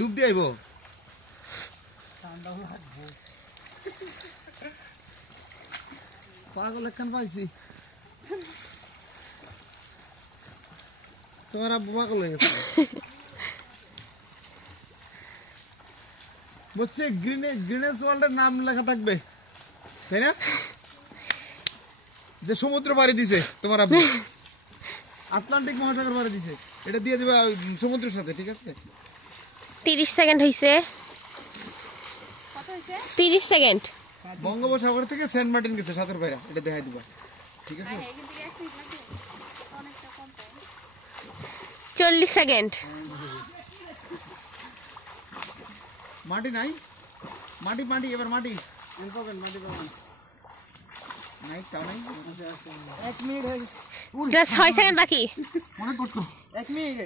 ডুব দিয়ে আইব পাগল একখান পাইছি তোমার আব্বু পাগল হয়ে গেছে বলছে গ্রিনেস ওয়ার্ল্ডের নাম লেখা থাকবে তাই না যে সমুদ্র পাড়ি দিছে তোমার আব্বু আটলান্টিক মহাসাগর পাড়ি দিছে এটা দিয়ে দিবা সমুদ্রের সাথে ঠিক আছে 30 সেকেন্ড হইছে কত হইছে 30 সেকেন্ড বঙ্গোপসাগর থেকে সেন্ট মার্টিন গেছে সাগর পাড়া এটা দেখাই দিবা ঠিক আছে 40 সেকেন্ড মাটি নাই মাটি এবার মাটি পাবেন মাটি পাবেন নাই তাও নাই 1 মিনিট হয়ে জাস্ট 6 সেকেন্ড বাকি মনে করতো 1 মিনিট